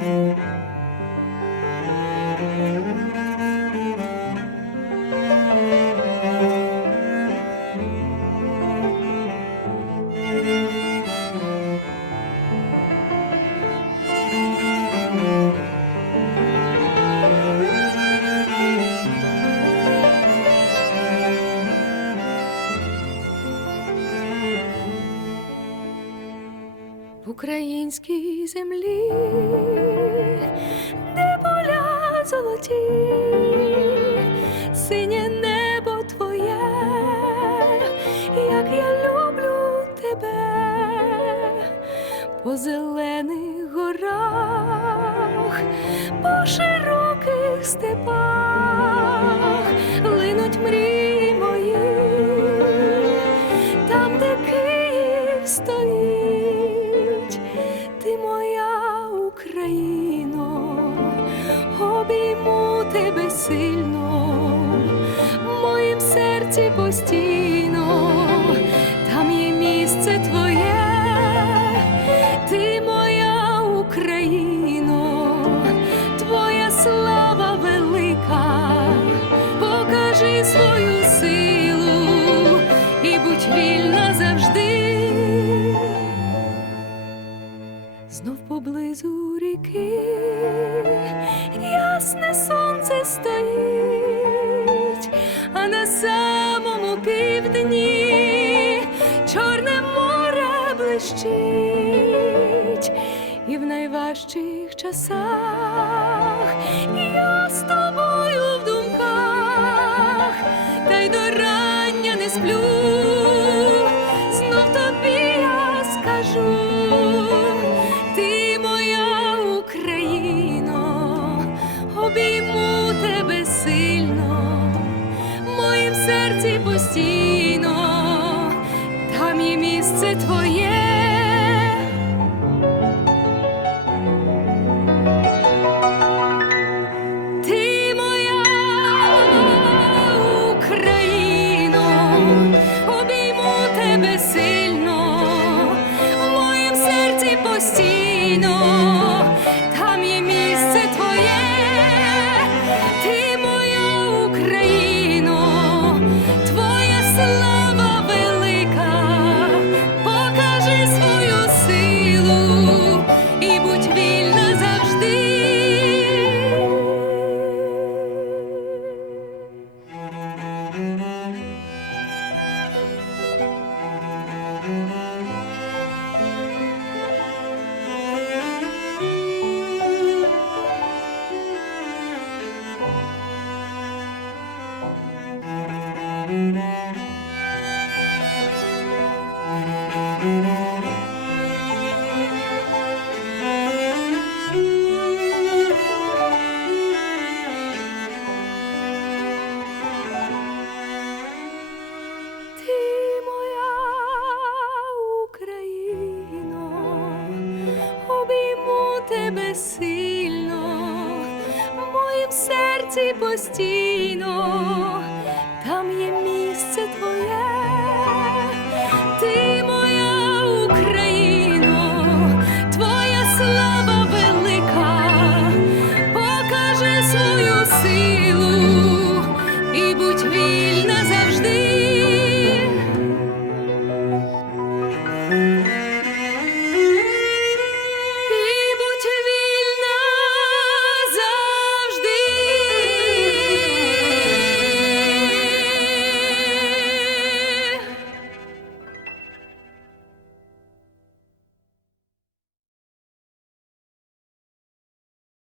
Música українській землі, де поля золоті, синє небо твоє, як я люблю тебе по зелених горах, по широких степах серці постійно, там є місце твоє, ти моя Україно, твоя слава велика, покажи свою силу і будь вільна завжди. Знов поблизу ріки блищить, і в найважчих часах я з тобою в думках, та й до рання не сплю, знов тобі я скажу, ти моя Україно, обійму тебе сильно, в моїм серці постійно, твоя тебе сильно, в моїм серці постійно,